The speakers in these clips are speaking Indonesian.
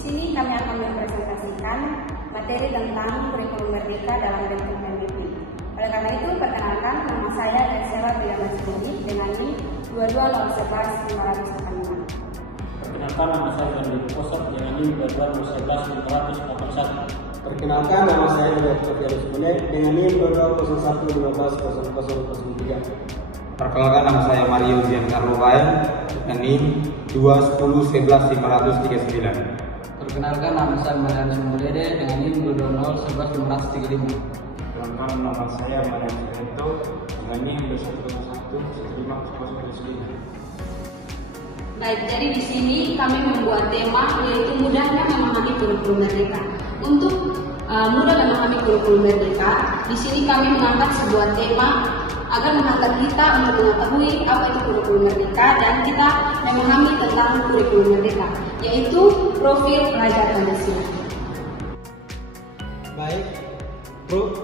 sini kami akan mempresentasikan materi tentang kurikulum merdeka dalam bentuk MVP. Oleh karena itu, perkenalkan nama saya Graciela Priama Cipuli dengan NIM 22011-585. Perkenalkan nama saya Dandi Posok dengan NIM 22011-541. Perkenalkan nama saya Dr. Fiarus Munek dengan NIM 220150003. Perkenalkan nama saya Mario Giancarlo Bayan dengan NIM 21011-539. Perkenalkan nama saya Marianus Mulede dengan NIM 22011-535. Perkenalkan nama saya Marian Sureto dengan NIM 2111509. Baik, jadi di sini kami membuat tema yaitu mudahnya memahami kurikulum merdeka. Untuk mudah memahami kurikulum merdeka, di sini kami mengangkat sebuah tema agar mengangkat kita untuk mengetahui apa itu kurikulum merdeka dan kita memahami tentang kurikulum merdeka, yaitu profil pelajar Pancasila. Baik,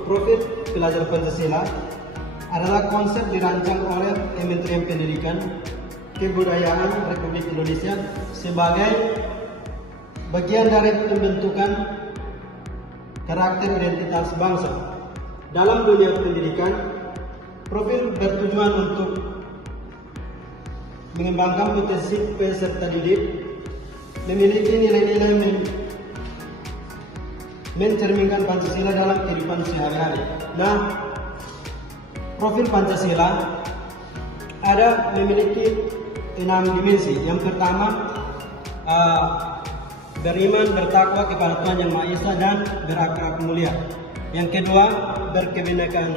profil pelajar Pancasila adalah konsep dirancang oleh Kementerian Pendidikan Kebudayaan Republik Indonesia sebagai bagian dari pembentukan karakter identitas bangsa. Dalam dunia pendidikan, profil bertujuan untuk mengembangkan potensi peserta didik, memiliki nilai-nilai mencerminkan Pancasila dalam kehidupan sehari-hari. Nah, profil Pancasila memiliki 6 dimensi. Yang pertama, beriman, bertakwa kepada Tuhan Yang Maha Esa dan berakhlak mulia. Yang kedua, berkebinekaan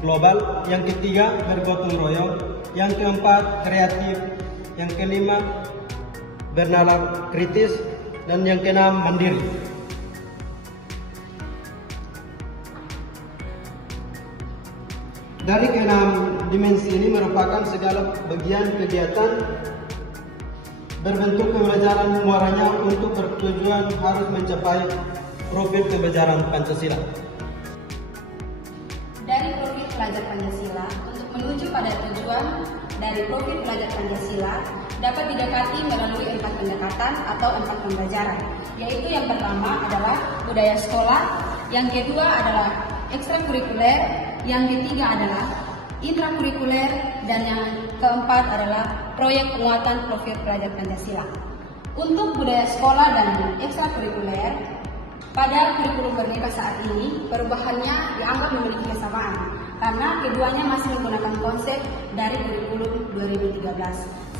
global. Yang ketiga, bergotong royong. Yang keempat, kreatif. Yang kelima, bernalar kritis. Dan yang keenam, mandiri. Dari keenam dimensi ini merupakan segala bagian kegiatan berbentuk pembelajaran muaranya untuk bertujuan harus mencapai profil pembelajaran Pancasila. Dari profil pelajar Pancasila, untuk menuju pada tujuan dari profil pelajar Pancasila dapat didekati melalui 4 pendekatan atau 4 pembelajaran, yaitu yang pertama adalah budaya sekolah, yang kedua adalah ekstrakurikuler, yang ketiga adalah intrakurikuler, dan yang keempat adalah proyek penguatan profil pelajar Pancasila. Untuk budaya sekolah dan ekstrakurikuler, pada kurikulum merdeka saat ini perubahannya dianggap memiliki kesamaan karena keduanya masih menggunakan konsep dari kurikulum 2013.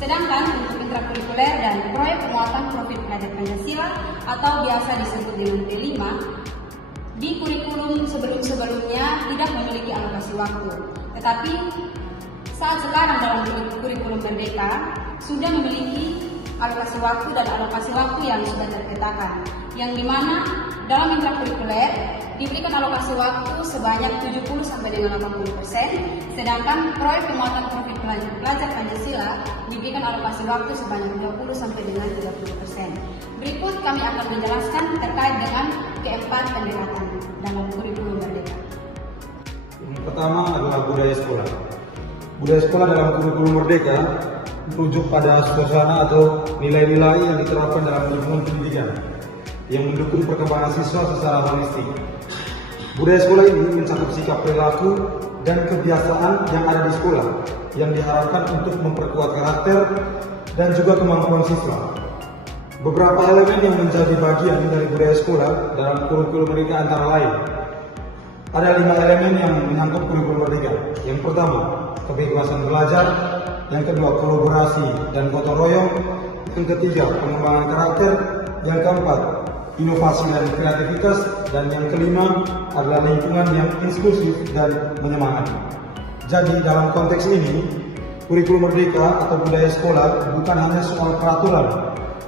Sedangkan untuk intrakurikuler dan proyek penguatan profil pelajar Pancasila atau biasa disebut dengan P5, di kurikulum sebelum-sebelumnya tidak memiliki alokasi waktu. Tetapi saat sekarang dalam kurikulum merdeka sudah memiliki alokasi waktu dan alokasi waktu yang sudah terpetakan, yang dimana dalam intrakurikuler diberikan alokasi waktu sebanyak 70 sampai dengan 80%, sedangkan proyek penguatan profil pelajar Pancasila diberikan alokasi waktu sebanyak 20 sampai dengan 30%. Berikut kami akan menjelaskan terkait dengan keempat pendekatan dalam kurikulum merdeka. Yang pertama adalah budaya sekolah. Budaya sekolah dalam kurikulum merdeka merujuk pada suasana atau nilai-nilai yang diterapkan dalam lingkungan pendidikan yang mendukung perkembangan siswa secara holistik. Budaya sekolah ini mencakup sikap perilaku dan kebiasaan yang ada di sekolah yang diharapkan untuk memperkuat karakter dan juga kemampuan siswa. Beberapa elemen yang menjadi bagian dari budaya sekolah dalam kurikulum merdeka antara lain. Ada 5 elemen yang menyangkut kurikulum merdeka. Yang pertama, kebebasan belajar. Yang kedua, kolaborasi dan gotong royong. Yang ketiga, pengembangan karakter. Yang keempat, inovasi dan kreativitas. Dan yang kelima adalah lingkungan yang inklusif dan menyemangati. Jadi dalam konteks ini, kurikulum merdeka atau budaya sekolah bukan hanya soal peraturan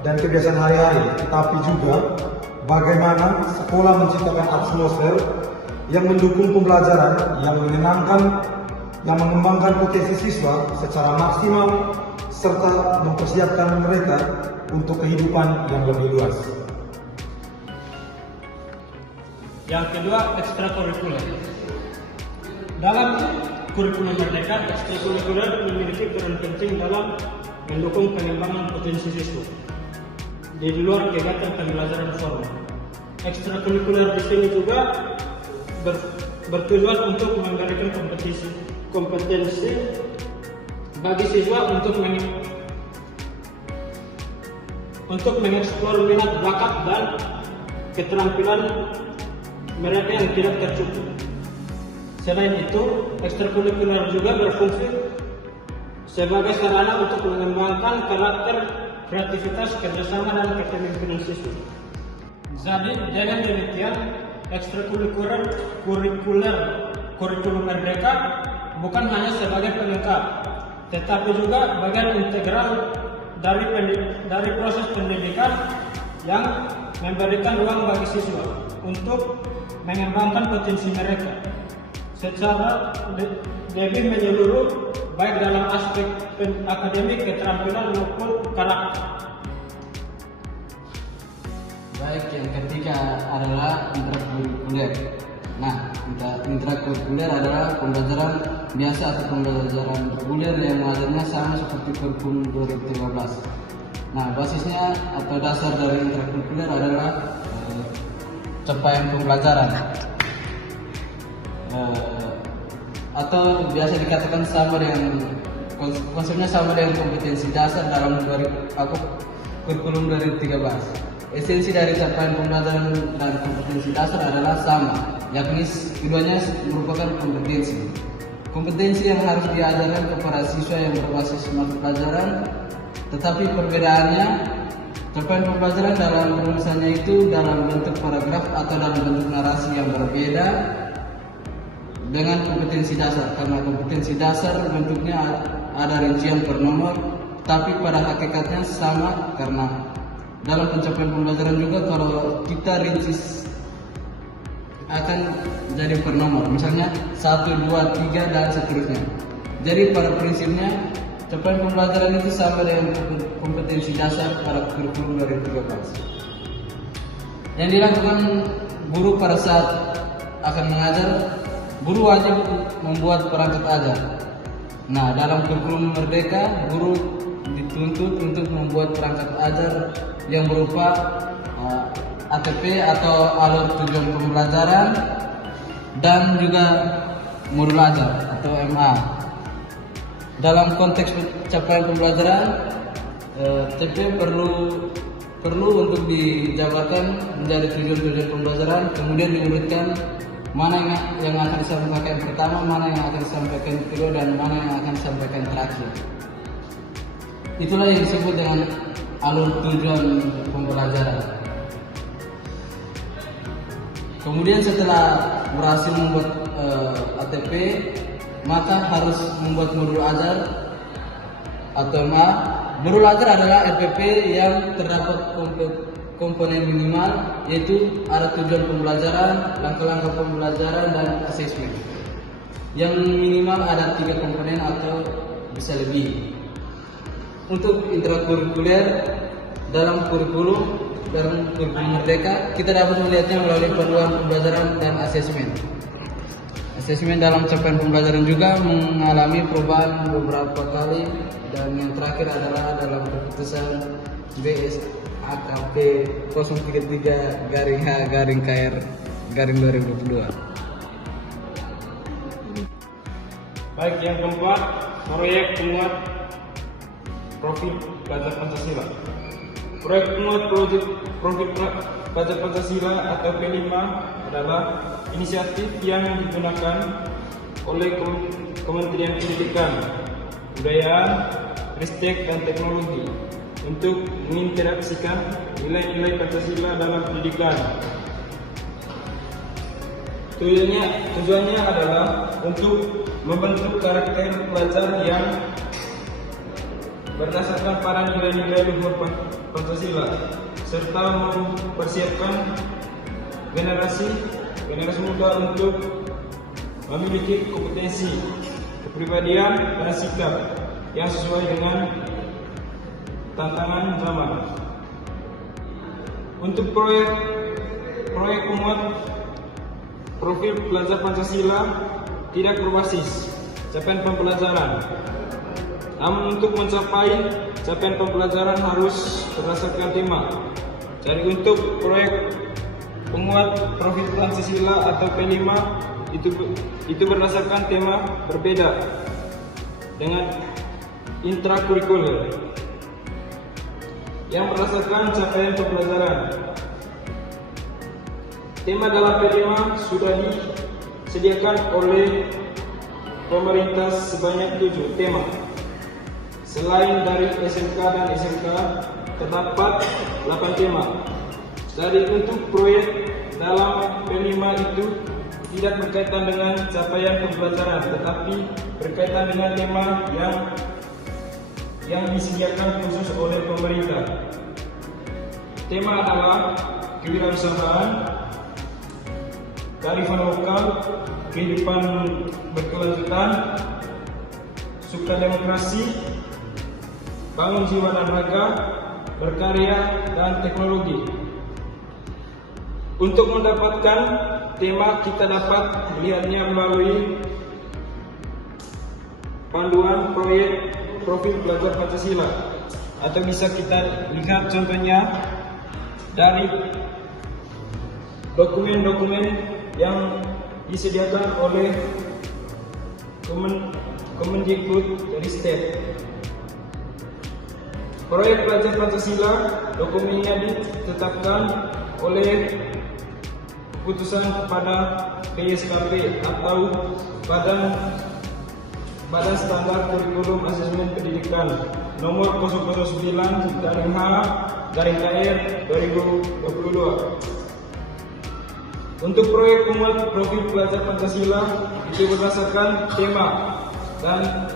dan kebiasaan hari-hari, tetapi juga bagaimana sekolah menciptakan atmosfer yang mendukung pembelajaran yang menyenangkan, yang mengembangkan potensi siswa secara maksimal, serta mempersiapkan mereka untuk kehidupan yang lebih luas. Yang kedua, ekstrakurikuler. Dalam kurikulum merdeka, ekstrakurikuler memiliki peran penting dalam mendukung pengembangan potensi siswa. di luar kegiatan pembelajaran formal. Ekstrakurikuler di sini juga bertujuan untuk memberikan kompetensi bagi siswa untuk mengeksplor minat bakat dan keterampilan mereka yang tidak tercukup. Selain itu, ekstrakurikuler juga berfungsi sebagai sarana untuk mengembangkan karakter, kreativitas, kerjasama, dan kepemimpinan siswa. Jadi, dengan demikian, kurikulum merdeka bukan hanya sebagai pelengkap, tetapi juga bagian integral dari proses pendidikan yang memberikan ruang bagi siswa untuk mengembangkan potensi mereka secara lebih menyeluruh, baik dalam aspek akademik, keterampilan maupun karakter. Baik, yang ketiga adalah intrakurikuler. Nah, intrakurikuler adalah pembelajaran biasa atau pembelajaran reguler yang mengajarnya sama seperti kurikulum 2013. Nah, basisnya atau dasar dari intrakurikuler adalah capaian pembelajaran. Atau biasa dikatakan sama dengan konsepnya sama dengan kompetensi dasar dalam kurikulum 2013. Esensi dari capaian pembelajaran dan kompetensi dasar adalah sama, yakni keduanya merupakan kompetensi. Kompetensi yang harus diajarkan kepada siswa yang berbasis mata pelajaran, tetapi perbedaannya capaian pembelajaran dalam penulisannya itu dalam bentuk paragraf atau dalam bentuk narasi yang berbeda dengan kompetensi dasar, karena kompetensi dasar bentuknya ada rincian per nomor, tapi pada hakikatnya sama, karena dalam pencapaian pembelajaran juga kalau kita rinci akan jadi per nomor, misalnya 1, 2, 3 dan seterusnya. Jadi pada prinsipnya capaian pembelajaran itu sama dengan kompetensi dasar pada kurikulum 2013. Yang dilakukan guru pada saat akan mengajar, guru wajib membuat perangkat ajar. Nah, dalam kurikulum merdeka, guru dituntut untuk membuat perangkat ajar yang berupa ATP atau alur tujuan pembelajaran dan juga modul ajar atau MA. Dalam konteks capaian pembelajaran, TP perlu untuk dijabarkan menjadi tujuan-tujuan pembelajaran, kemudian diurutkan mana yang akan disampaikan pertama, mana yang akan disampaikan kedua, dan mana yang akan disampaikan terakhir. Itulah yang disebut dengan alur tujuan pembelajaran. Kemudian setelah berhasil membuat ATP, maka harus membuat modul ajar atau MA. Modul ajar adalah RPP yang terdapat komponen minimal, yaitu ada tujuan pembelajaran, langkah-langkah pembelajaran, dan asesmen. Yang minimal ada 3 komponen atau bisa lebih. Untuk intrakurikuler dalam kurikulum merdeka, kita dapat melihatnya melalui panduan pembelajaran dan asesmen. Asesmen dalam capaian pembelajaran juga mengalami perubahan beberapa kali, dan yang terakhir adalah dalam keputusan BSAKP 033-H-KR-2022. Baik, yang keempat, proyek penguat profil pelajar Pancasila. Proyek penguat profil pelajar Pancasila atau P5 adalah inisiatif yang digunakan oleh Kementerian Pendidikan, Kebudayaan, Ristek, dan Teknologi untuk menginteraksikan nilai-nilai Pancasila dalam pendidikan. Tujuannya adalah untuk membentuk karakter pelajar yang berdasarkan pada nilai-nilai luhur Pancasila, serta mempersiapkan generasi muda untuk memiliki kompetensi, kepribadian, dan sikap yang sesuai dengan tantangan zaman. Untuk proyek penguat profil pelajar Pancasila tidak berbasis capaian pembelajaran, namun untuk mencapai capaian pembelajaran harus berdasarkan tema. Jadi untuk proyek penguat profil Pancasila atau P5 itu berdasarkan tema berbeda dengan intrakurikuler yang berdasarkan capaian pembelajaran. Tema dalam P5 sudah disediakan oleh pemerintah sebanyak 7 tema. Selain dari SMK dan SMK, terdapat 8 tema. Jadi untuk proyek dalam P5 itu tidak berkaitan dengan capaian pembelajaran, tetapi berkaitan dengan tema yang disediakan khusus oleh pemerintah. Tema adalah kewirausahaan, kearifan lokal, kehidupan berkelanjutan, suka demokrasi, bangun jiwa dan raga, berkarya, dan teknologi. Untuk mendapatkan tema, kita dapat melihatnya melalui panduan proyek profil pelajar Pancasila, atau bisa kita lihat contohnya dari dokumen-dokumen yang disediakan oleh Kemendikbudristek. Proyek pelajar Pancasila, dokumennya ditetapkan oleh keputusan kepada PSKP atau Badan Standar Kurikulum Asesmen Pendidikan nomor 009/H/KR 2022. Untuk proyek penguat profil pelajar Pancasila itu berdasarkan tema, dan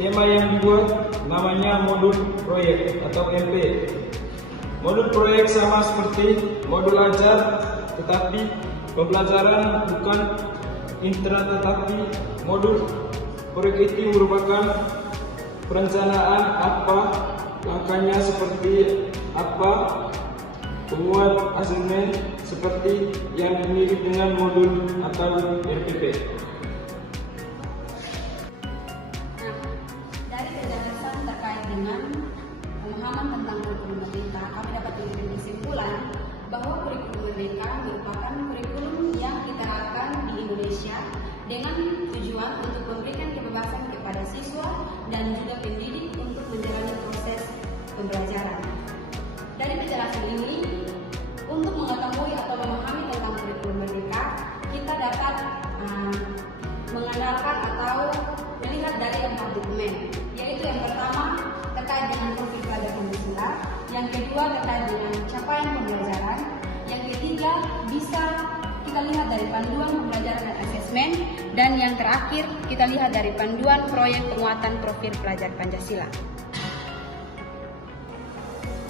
tema yang dibuat namanya modul proyek atau MP. Modul proyek sama seperti modul ajar, tetapi pembelajaran bukan intra, tetapi modul proyek itu merupakan perencanaan apa langkahnya, seperti apa penguat asesmen, seperti yang mirip dengan modul atau RPP. Dari penjelasan terkait dengan pemahaman tentang kurikulum merdeka, kami dapat mengambil kesimpulan bahwa kurikulum merdeka merupakan kurikulum yang diterapkan di Indonesia dengan tujuan untuk memberikan kebebasan kepada siswa dan juga pendidik untuk menjalani proses pembelajaran. Dari penjelasan ini, untuk mengetahui atau memahami tentang kurikulum merdeka, kita dapat mengandalkan atau melihat dari 4 dokumen, yaitu yang pertama terkait dengan profil pelajar Pancasila, yang kedua terkait dengan capaian pembelajaran, yang ketiga bisa kita lihat dari panduan pembelajaran dan asesmen, dan yang terakhir kita lihat dari panduan proyek penguatan profil pelajar Pancasila.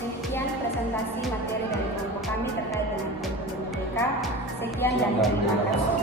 Sekian presentasi materi dari kelompok kami terkait dengan kurikulum merdeka. Sekian dan terima kasih.